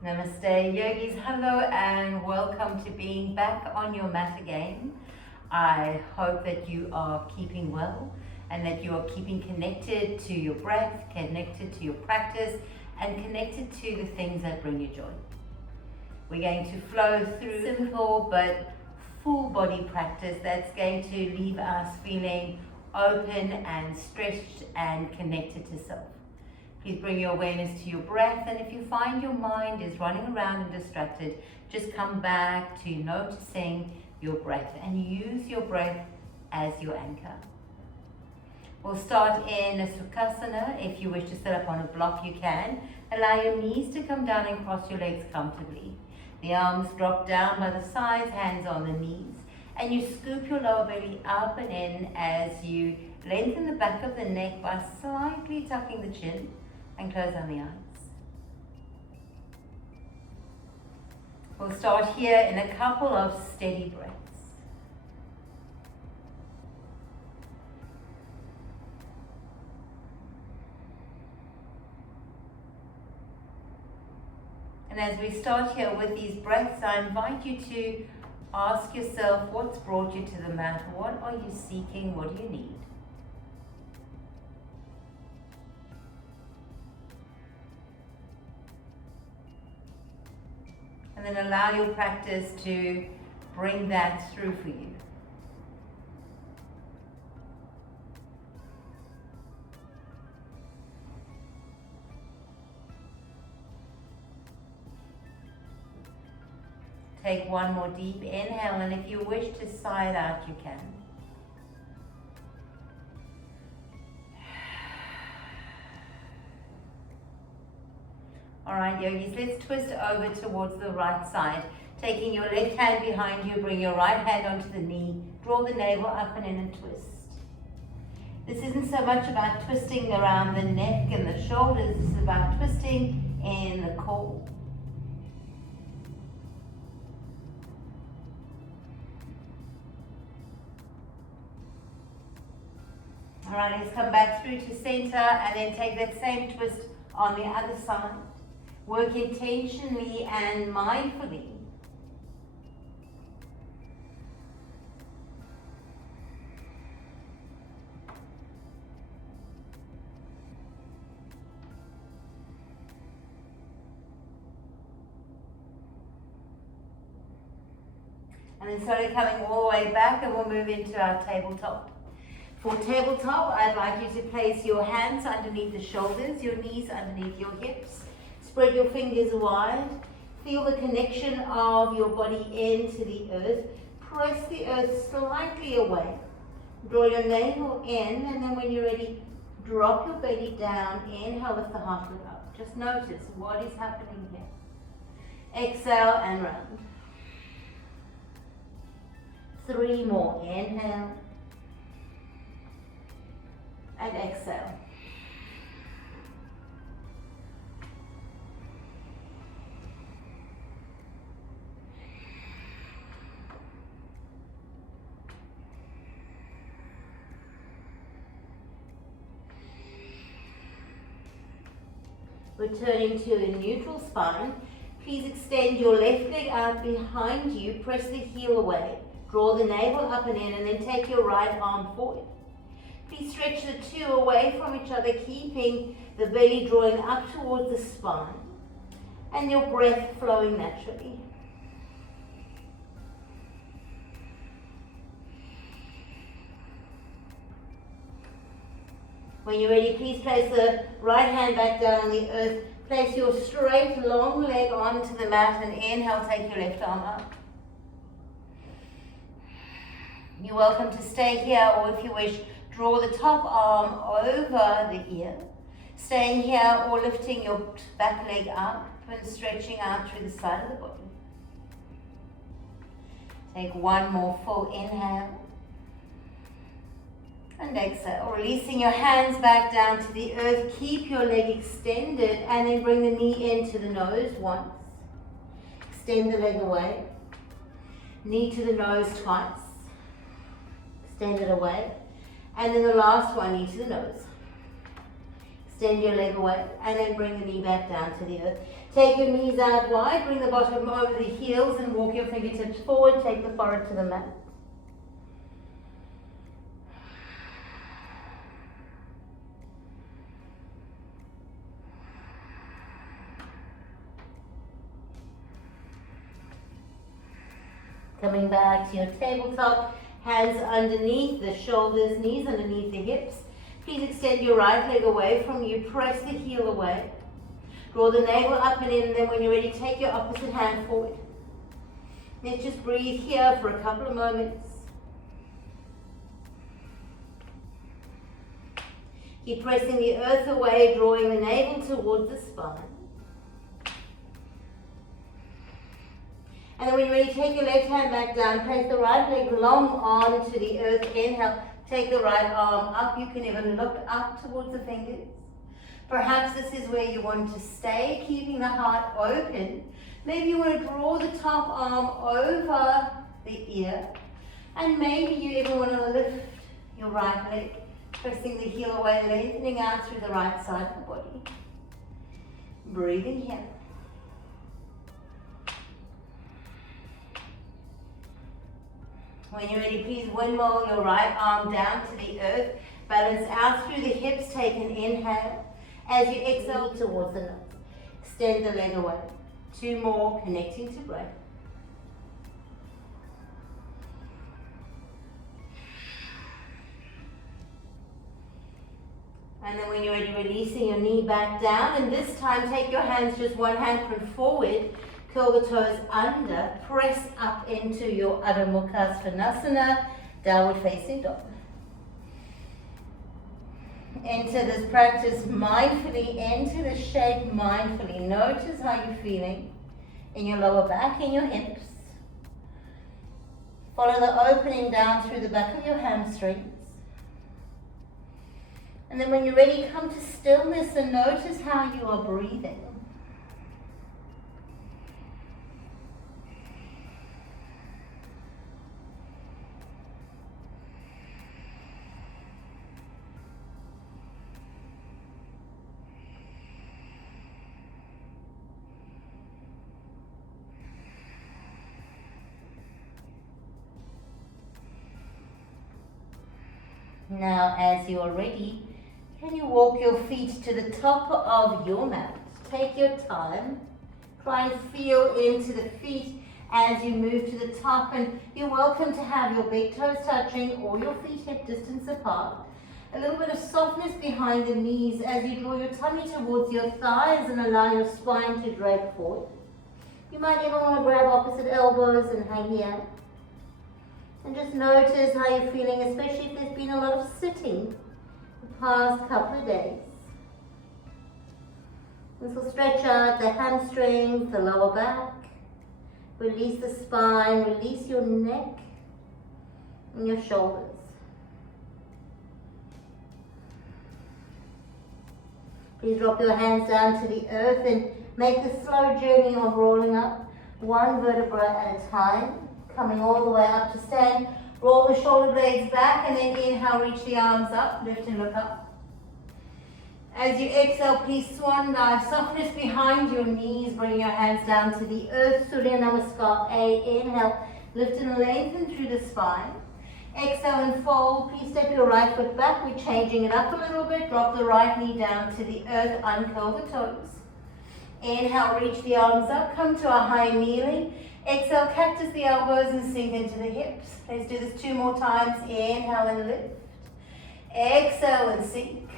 Namaste yogis, hello and welcome to being back on your mat again. I hope that you are keeping well and that you are keeping connected to your breath, connected to your practice and connected to the things that bring you joy. We're going to flow through simple but full body practice that's going to leave us feeling open and stretched and connected to self. Please bring your awareness to your breath, and if you find your mind is running around and distracted, just come back to noticing your breath and use your breath as your anchor. We'll start in a Sukhasana. If you wish to sit up on a block, you can. Allow your knees to come down and cross your legs comfortably. The arms drop down by the sides, hands on the knees, and you scoop your lower belly up and in as you lengthen the back of the neck by slightly tucking the chin and close down the eyes. We'll start here in a couple of steady breaths. And as we start here with these breaths, I invite you to ask yourself, what's brought you to the mat? What are you seeking? What do you need? And then allow your practice to bring that through for you. Take one more deep inhale, and if you wish to sigh it out, you can. Alright yogis, let's twist over towards the right side. Taking your left hand behind you, bring your right hand onto the knee, draw the navel up and in and twist. This isn't so much about twisting around the neck and the shoulders, this is about twisting in the core. Alright, let's come back through to center and then take that same twist on the other side. Work intentionally and mindfully. And then slowly coming all the way back, and we'll move into our tabletop. For tabletop, I'd like you to place your hands underneath the shoulders, your knees underneath your hips. Spread your fingers wide. Feel the connection of your body into the earth. Press the earth slightly away. Draw your navel in, and then when you're ready, drop your belly down. Inhale, lift the heart rate up. Just notice what is happening here. Exhale and round. 3 more. Inhale. And exhale. Returning to a neutral spine, please extend your left leg out behind you, press the heel away, draw the navel up and in, and then take your right arm forward. Please stretch the two away from each other, keeping the belly drawing up towards the spine and your breath flowing naturally. When you're ready, please place the right hand back down on the earth. Place your straight, long leg onto the mat and inhale, take your left arm up. You're welcome to stay here, or if you wish, draw the top arm over the ear. Staying here or lifting your back leg up and stretching out through the side of the body. Take one more full inhale. And exhale, releasing your hands back down to the earth. Keep your leg extended and then bring the knee into the nose once. Extend the leg away. Knee to the nose twice. Extend it away. And then the last one, knee to the nose. Extend your leg away and then bring the knee back down to the earth. Take your knees out wide, bring the bottom over the heels and walk your fingertips forward, take the forehead to the mat. Coming back to your tabletop, hands underneath the shoulders, knees underneath the hips. Please extend your right leg away from you, press the heel away. Draw the navel up and in, and then when you're ready, take your opposite hand forward. Let's just breathe here for a couple of moments. Keep pressing the earth away, drawing the navel towards the spine. And then when you're ready, take your left hand back down, place the right leg long onto the earth. Inhale, take the right arm up. You can even look up towards the fingers. Perhaps this is where you want to stay, keeping the heart open. Maybe you want to draw the top arm over the ear. And maybe you even want to lift your right leg, pressing the heel away, lengthening out through the right side of the body. Breathing here. When you're ready, please windmill your right arm down to the earth. Balance out through the hips. Take an inhale. As you exhale towards the nose, extend the leg away. 2 more, connecting to breath. And then when you're ready, releasing your knee back down. And this time, take your hands, just one hand print forward. Curl the toes under, press up into your Adho Mukha Svanasana, downward facing dog. Enter this practice mindfully, enter the shape mindfully. Notice how you're feeling in your lower back and your hips. Follow the opening down through the back of your hamstrings. And then when you're ready, come to stillness and notice how you are breathing. Now, as you are ready, can you walk your feet to the top of your mat? Take your time. Try and feel into the feet as you move to the top, and you're welcome to have your big toes touching or your feet hip distance apart. A little bit of softness behind the knees as you draw your tummy towards your thighs and allow your spine to drape forward. You might even want to grab opposite elbows and hang here. And just notice how you're feeling, especially if there's been a lot of sitting the past couple of days. This will stretch out the hamstrings, the lower back. Release the spine, release your neck and your shoulders. Please drop your hands down to the earth and make the slow journey of rolling up, one vertebra at a time. Coming all the way up to stand. Roll the shoulder blades back and then inhale, reach the arms up, lift and look up. As you exhale, please swan dive, softness behind your knees, bring your hands down to the earth, Surya Namaskar A. Inhale, lift and lengthen through the spine. Exhale and fold, please step your right foot back, we're changing it up a little bit, drop the right knee down to the earth, uncurl the toes. Inhale, reach the arms up, come to a high kneeling. Exhale, cactus the elbows and sink into the hips. Let's do this 2 more times. Inhale and lift. Exhale and sink.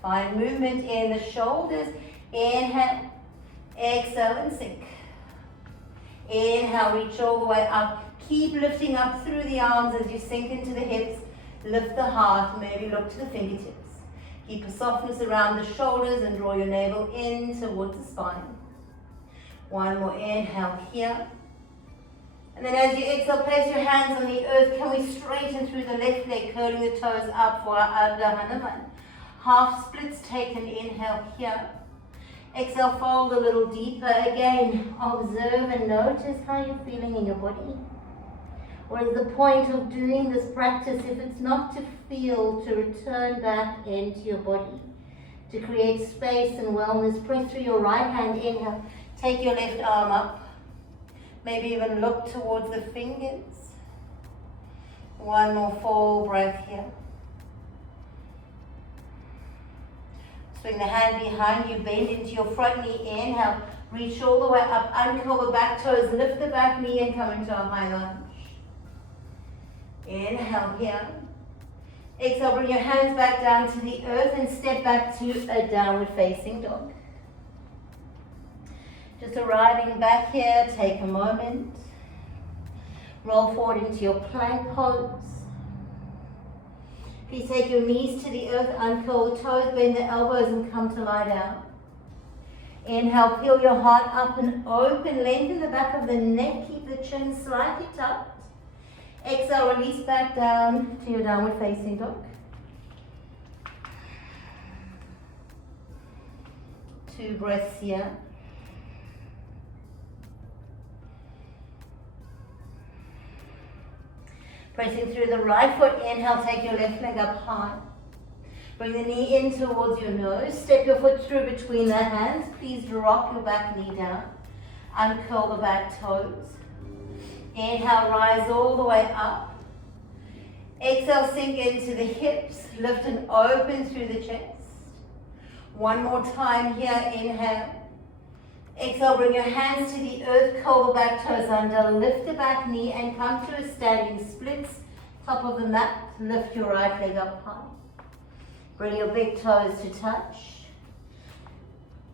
Find movement in the shoulders. Inhale. Exhale and sink. Inhale, reach all the way up. Keep lifting up through the arms as you sink into the hips. Lift the heart, maybe look to the fingertips. Keep a softness around the shoulders and draw your navel in towards the spine. 1 more inhale here. And then as you exhale, place your hands on the earth. Can we straighten through the left leg, curling the toes up for our Ardha Hanuman. Half splits, take an inhale here. Exhale, fold a little deeper. Again, observe and notice how you're feeling in your body. What is the point of doing this practice if it's not to feel, to return back into your body? To create space and wellness, press through your right hand, inhale. Take your left arm up. Maybe even look towards the fingers. One more full breath here. Swing the hand behind you, bend into your front knee. Inhale, reach all the way up, uncurl the back toes, lift the back knee and come into a high lunge. Inhale here. Exhale, bring your hands back down to the earth and step back to a downward facing dog. Just arriving back here, take a moment. Roll forward into your plank pose. Please take your knees to the earth, uncurl the toes, bend the elbows and come to lie down. Inhale, peel your heart up and open, lengthen the back of the neck, keep the chin slightly tucked. Exhale, release back down to your downward facing dog. 2 breaths here. Pressing through the right foot, inhale, take your left leg up high. Bring the knee in towards your nose. Step your foot through between the hands. Please drop your back knee down. Uncurl the back toes. Inhale, rise all the way up. Exhale, sink into the hips. Lift and open through the chest. One more time here, inhale. Exhale, bring your hands to the earth, curl the back toes under, lift the back knee and come to a standing splits. Top of the mat, lift your right leg up high. Bring your big toes to touch.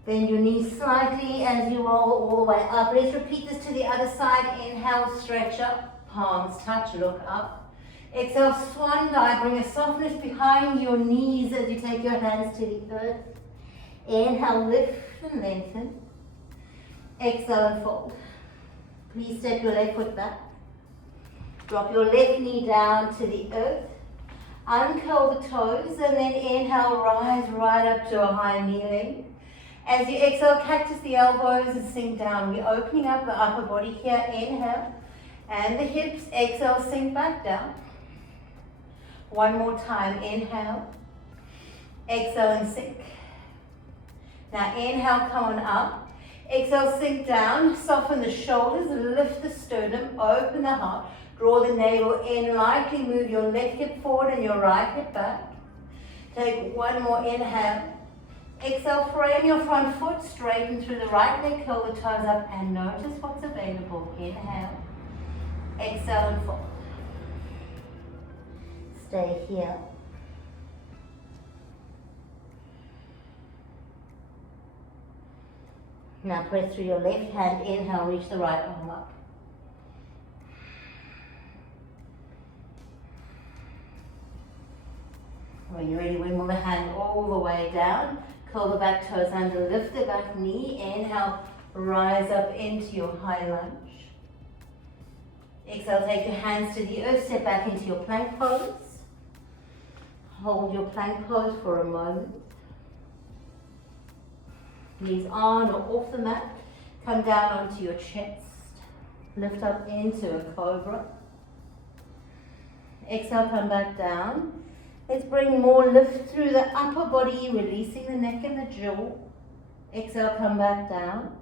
Bend your knees slightly as you roll all the way up. Let's repeat this to the other side. Inhale, stretch up, palms touch, look up. Exhale, swan dive, bring a softness behind your knees as you take your hands to the earth. Inhale, lift and lengthen. Exhale and fold. Please step your left foot back. Drop your left knee down to the earth. Uncurl the toes and then inhale, rise right up to a high kneeling. As you exhale, cactus the elbows and sink down. We're opening up the upper body here. Inhale and the hips. Exhale, sink back down. One more time. Inhale. Exhale and sink. Now inhale, come on up. Exhale, sink down, soften the shoulders, lift the sternum, open the heart, draw the navel in, lightly move your left hip forward and your right hip back. Take one more inhale. Exhale, frame your front foot, straighten through the right leg, curl the toes up and notice what's available. Inhale, exhale and fold. Stay here. Now press through your left hand, inhale, reach the right arm up. When you're ready, wiggle the hand all the way down, curl the back toes under, lift the back knee, inhale, rise up into your high lunge. Exhale, take your hands to the earth, step back into your plank pose. Hold your plank pose for a moment. Knees on or off the mat, come down onto your chest, lift up into a cobra. Exhale, come back down. Let's bring more lift through the upper body, releasing the neck and the jaw. Exhale, come back down.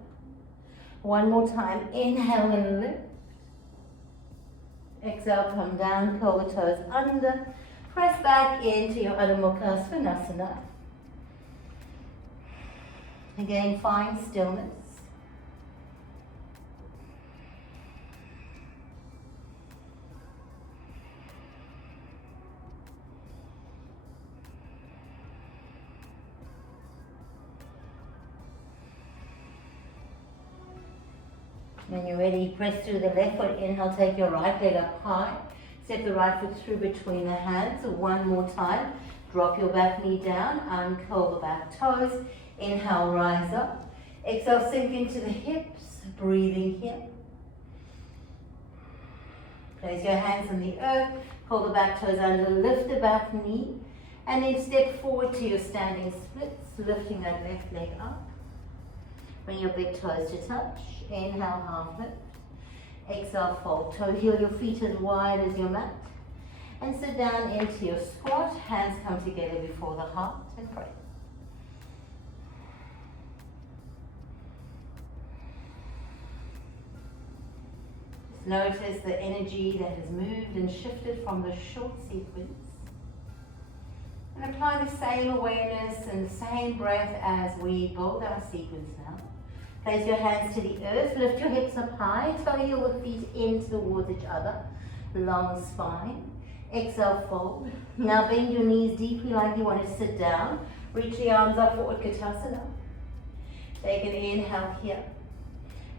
One more time, inhale and lift. Exhale, come down, curl the toes under, press back into your Adho Mukha Svanasana. Again, find stillness. When you're ready, press through the left foot. Inhale, take your right leg up high. Step the right foot through between the hands. One more time. Drop your back knee down. Uncurl the back toes. Inhale, rise up. Exhale, sink into the hips. Breathing here. Place your hands on the earth. Pull the back toes under. Lift the back knee. And then step forward to your standing splits. Lifting that left leg up. Bring your big toes to touch. Inhale, half lift. Exhale, fold. Toe heel your feet as wide as your mat. And sit down into your squat. Hands come together before the heart and pray. Notice the energy that has moved and shifted from the short sequence. And apply the same awareness and the same breath as we build our sequence now. Place your hands to the earth, lift your hips up high, toe your feet in towards each other. Long spine. Exhale, fold. Now bend your knees deeply like you want to sit down. Reach the arms up for Utkatasana. Take an inhale here.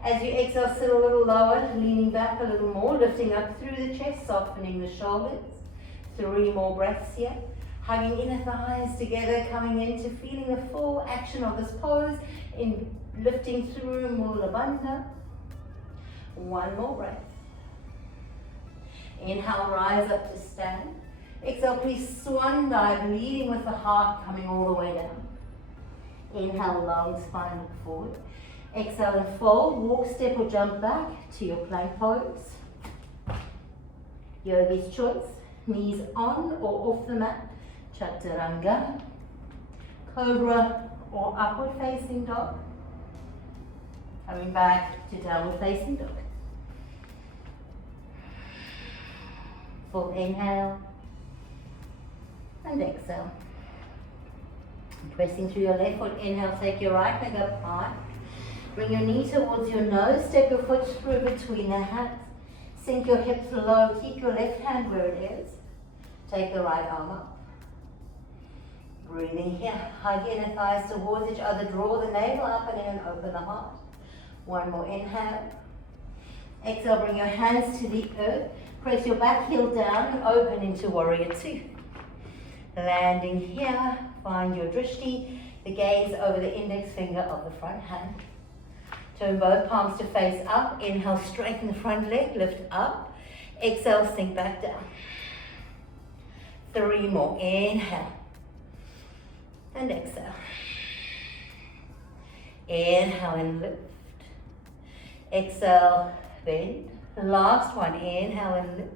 As you exhale, sit a little lower, leaning back a little more, lifting up through the chest, softening the shoulders. 3 more breaths here. Hugging inner thighs together, coming into feeling the full action of this pose, in lifting through Mula Bandha. 1 more breath. Inhale, rise up to stand. Exhale, please swan dive, leading with the heart coming all the way down. Inhale, long spine, look forward. Exhale and fold, walk, step or jump back to your plank pose. Yogi's choice, knees on or off the mat. Chaturanga, Cobra or upward facing dog. Coming back to downward facing dog. Full inhale and exhale. Pressing through your left foot, inhale, take your right leg up high. Bring your knee towards your nose, step your foot through between the hands. Sink your hips low, keep your left hand where it is. Take the right arm up. Breathing here, hug inner thighs towards each other, draw the navel up and in and open the heart. 1 more inhale. Exhale, bring your hands to the earth. Press your back heel down and open into Warrior 2. Landing here, find your drishti, the gaze over the index finger of the front hand. Turn both palms to face up. Inhale, straighten the front leg, lift up. Exhale, sink back down. 3 more. Inhale. And exhale. Inhale and lift. Exhale, bend. Last one. Inhale and lift.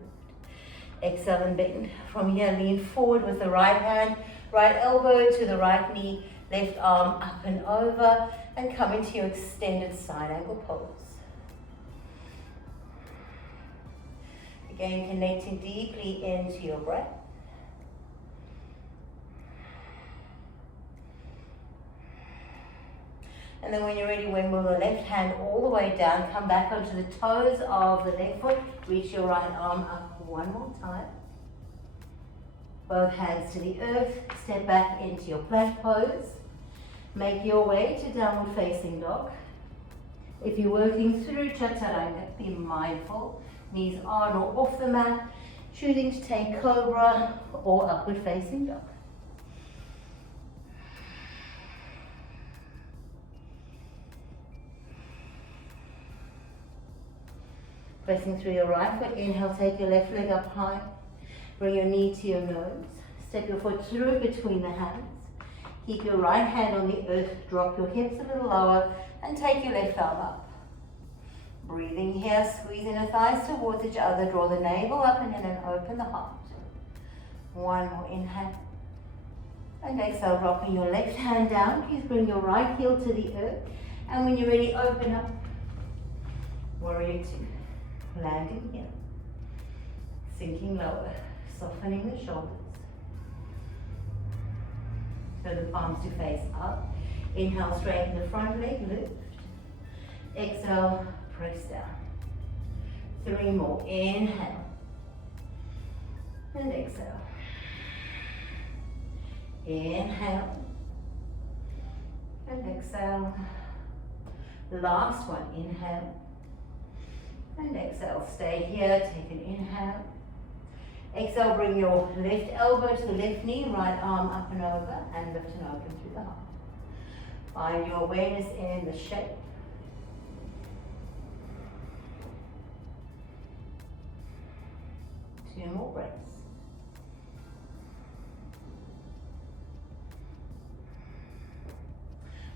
Exhale and bend. From here, lean forward with the right hand, right elbow to the right knee, left arm up and over, and come into your extended side angle pose. Again, connecting deeply into your breath. And then when you're ready, wimble the left hand all the way down, come back onto the toes of the left foot, reach your right arm up 1 more time. Both hands to the earth, step back into your plank pose. Make your way to downward facing dog. If you're working through Chaturanga, be mindful, knees on or off the mat, choosing to take Cobra or upward facing dog. Pressing through your right foot, inhale, take your left leg up high. Bring your knee to your nose. Step your foot through between the hands. Keep your right hand on the earth, drop your hips a little lower, and take your left arm up. Breathing here, squeeze inner thighs towards each other, draw the navel up and in and open the heart. 1 more inhale. And exhale, dropping your left hand down. Please bring your right heel to the earth. And when you're ready, open up. Warrior 2. Landing here. Sinking lower, softening the shoulders. So the palms to face up. Inhale, straighten the front leg, lift. Exhale, press down. 3 more. Inhale. And exhale. Inhale. And exhale. Last one. Inhale. And exhale. Stay here. Take an inhale. Exhale, bring your left elbow to the left knee, right arm up and over, and lift and open through the heart. Find your awareness in the shape. Two more breaths.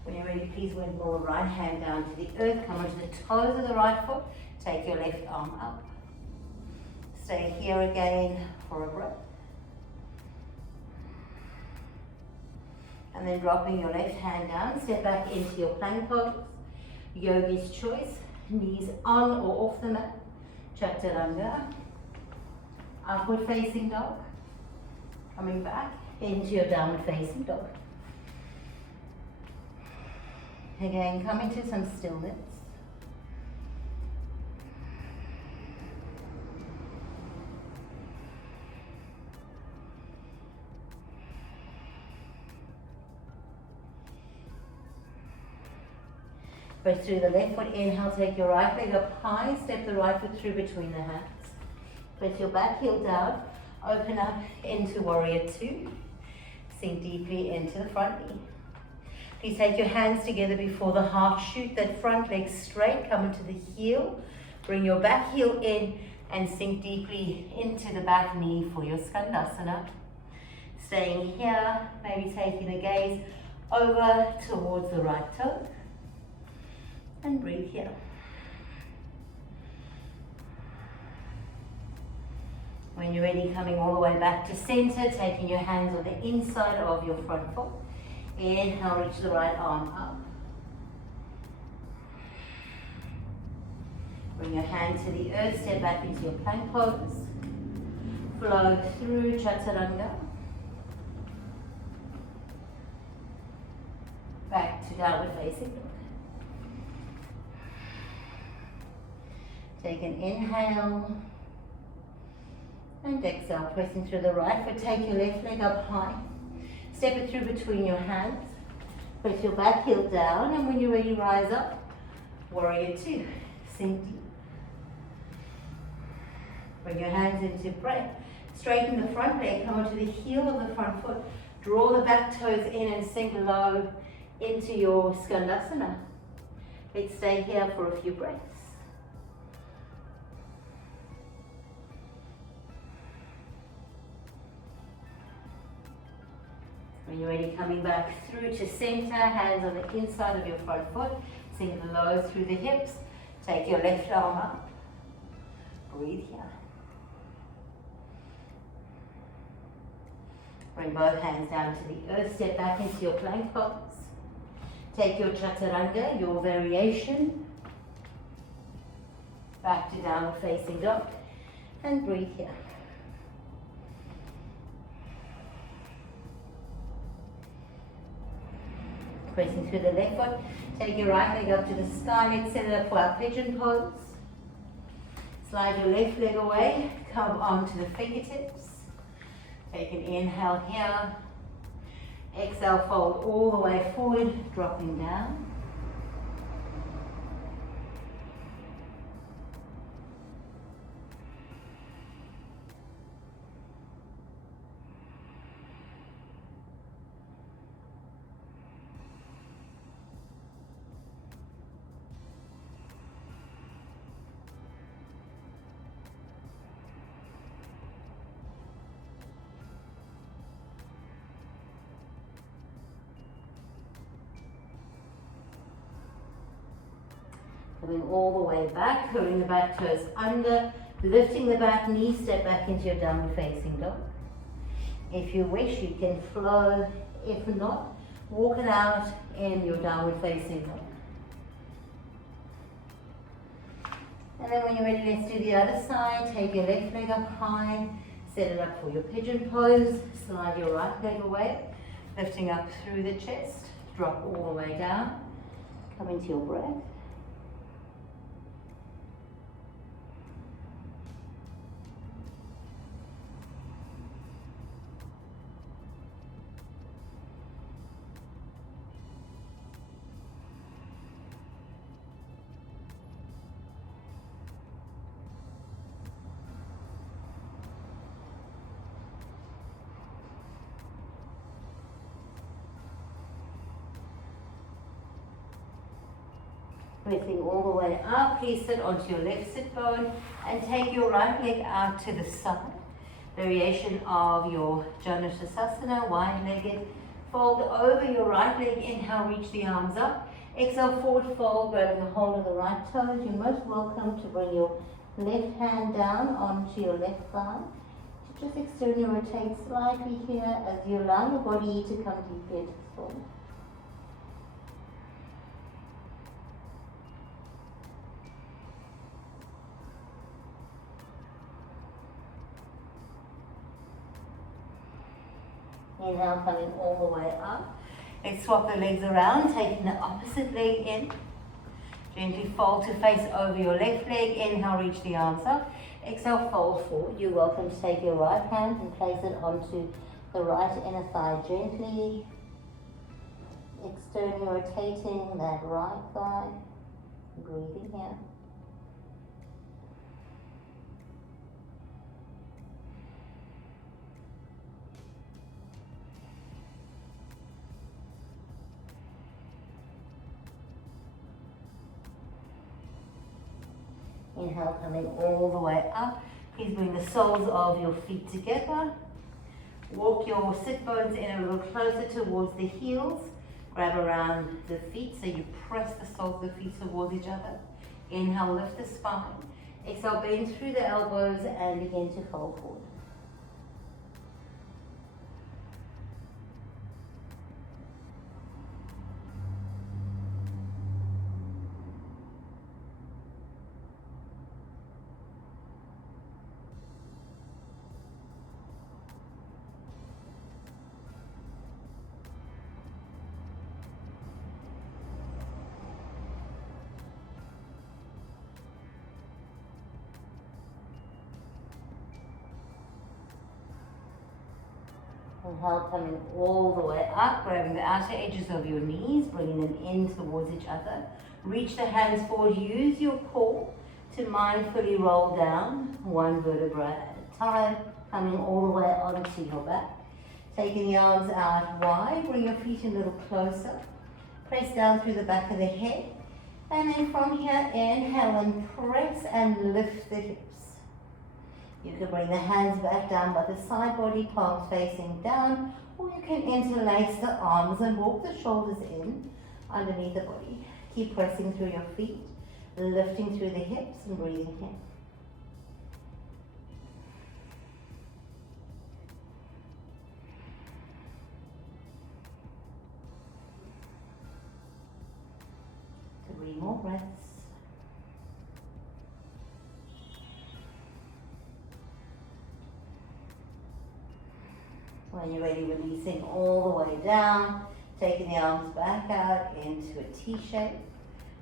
When you're ready, please wimble the right hand down to the earth, come onto the toes of the right foot, take your left arm up. Stay here again for a breath. And then dropping your left hand down, step back into your plank pose. Yogi's choice, knees on or off the mat. Chaturanga, upward facing dog, coming back into your downward facing dog. Again, come into some stillness. Press through the left foot, inhale, take your right leg up high, step the right foot through between the hands. Press your back heel down, open up into warrior two. Sink deeply into the front knee. Please take your hands together before the heart, shoot that front leg straight, come into the heel, bring your back heel in and sink deeply into the back knee for your Skandasana. Staying here, maybe taking the gaze over towards the right toe. And breathe here. When you're ready, coming all the way back to center, taking your hands on the inside of your front foot. Inhale, reach the right arm up. Bring your hand to the earth, step back into your plank pose. Flow through Chaturanga. Back to downward facing dog. Take an inhale and exhale, pressing through the right foot. Take your left leg up high. Step it through between your hands. Press your back heel down, and when you're ready, rise up. Warrior two. Sink deep. Bring your hands into breath. Straighten the front leg, come onto the heel of the front foot. Draw the back toes in and sink low into your Skandasana. Let's stay here for a few breaths. When you're ready, coming back through to center, hands on the inside of your front foot, sink low through the hips, take your left arm up, breathe here. Bring both hands down to the earth, step back into your plank pose. Take your Chaturanga, your variation, back to downward facing dog, and breathe here. Pressing through the left foot, take your right leg up to the sky. Let's set it up for our pigeon pose. Slide your left leg away, come onto the fingertips. Take an inhale here. Exhale, fold all the way forward, dropping down. Coming all the way back, curling the back toes under, lifting the back knee, step back into your downward facing dog. If you wish, you can flow. If not, walk it out in your downward facing dog. And then when you're ready, let's do the other side. Take your left leg up high, set it up for your pigeon pose, slide your right leg away, lifting up through the chest, drop all the way down, come into your breath. Pressing all the way up, please sit onto your left sit bone and take your right leg out to the side. Variation of your Janusasana, wide-legged. Fold over your right leg, inhale, reach the arms up. Exhale, forward fold, grabbing a hold of the right toes. You're most welcome to bring your left hand down onto your left thigh. Just externally rotate slightly here as you allow your body to come deeply into the floor. Inhale, coming all the way up. Let's swap the legs around, taking the opposite leg in. Gently fold to face over your left leg. Inhale, reach the arms up. Exhale, fold forward. You're welcome to take your right hand and place it onto the right inner thigh gently. Externally rotating that right thigh. Breathing here. Inhale, coming all the way up. Please bring the soles of your feet together. Walk your sit bones in a little closer towards the heels. Grab around the feet so you press the soles of the feet towards each other. Inhale, lift the spine. Exhale, bend through the elbows and begin to fold forward. Inhale, coming all the way up, grabbing the outer edges of your knees, bringing them in towards each other. Reach the hands forward, use your core to mindfully roll down one vertebra at a time, coming all the way onto your back. Taking the arms out wide, bring your feet a little closer. Press down through the back of the head. And then from here, inhale and press and lift the hips. You can bring the hands back down by the side body, palms facing down, or you can interlace the arms and walk the shoulders in underneath the body. Keep pressing through your feet, lifting through the hips and breathing here. Three more breaths. When you're ready, releasing all the way down, taking the arms back out into a T shape,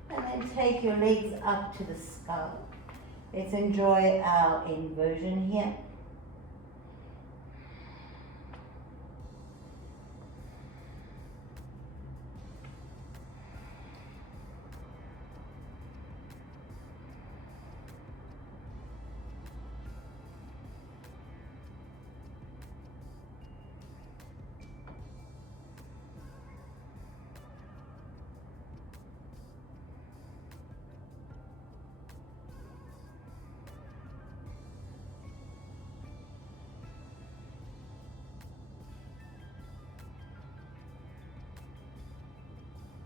and then take your legs up to the sky. Let's enjoy our inversion here.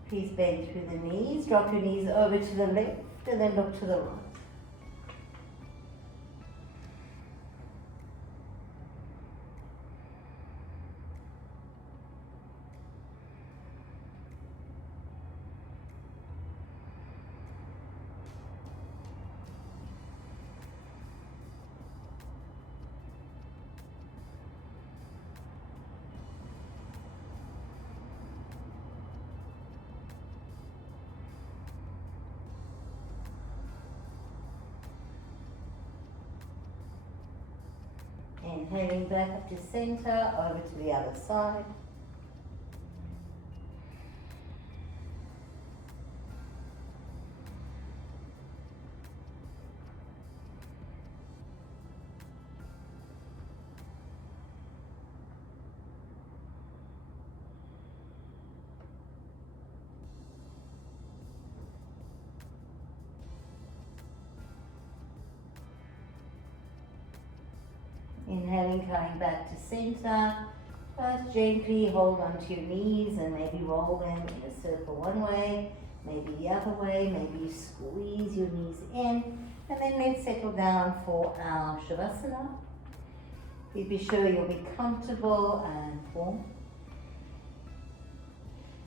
Please bend through the knees, drop your knees over to the left and then look to the right. Inhaling back up to center, over to the other side. Inhaling, coming back to center. First, gently hold onto your knees and maybe roll them in a circle one way, maybe the other way, maybe you squeeze your knees in. And then let's settle down for our Shavasana. Please be sure you'll be comfortable and warm.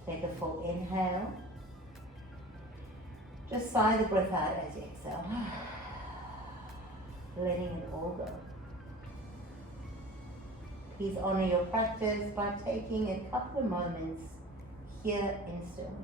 Take a full inhale. Just sigh the breath out as you exhale. Letting it all go. Please honor your practice by taking a couple of moments here in stillness.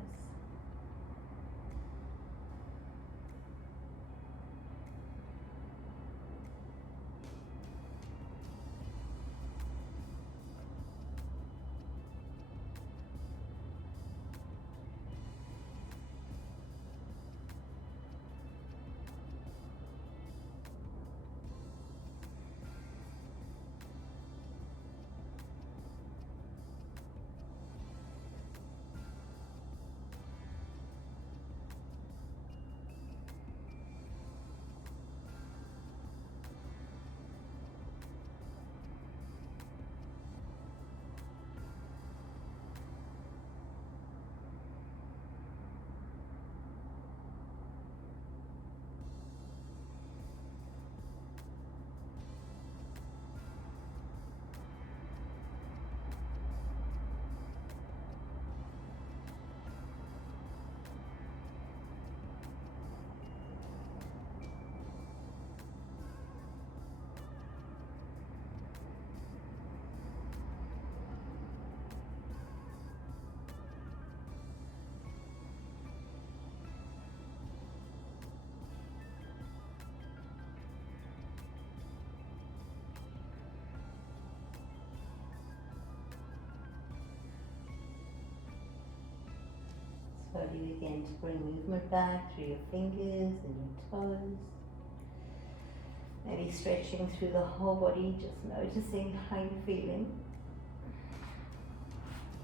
Slowly begin to bring movement back through your fingers and your toes. Maybe stretching through the whole body, just noticing how you're feeling.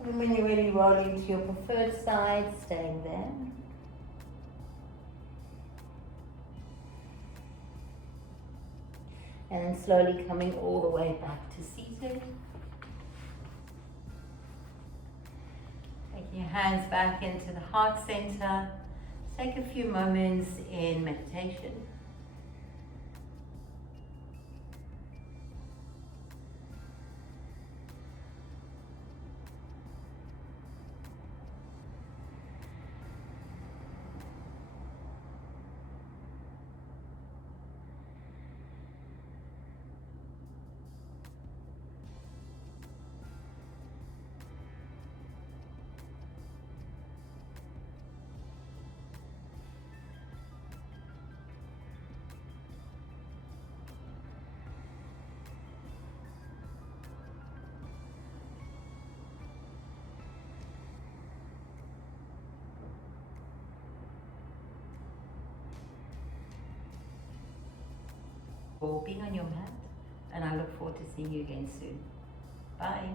And when you're ready, rolling to your preferred side, staying there. And then slowly coming all the way back to seated. Taking your hands back into the heart center. Take a few moments in meditation. For being on your mat, and I look forward to seeing you again soon. Bye.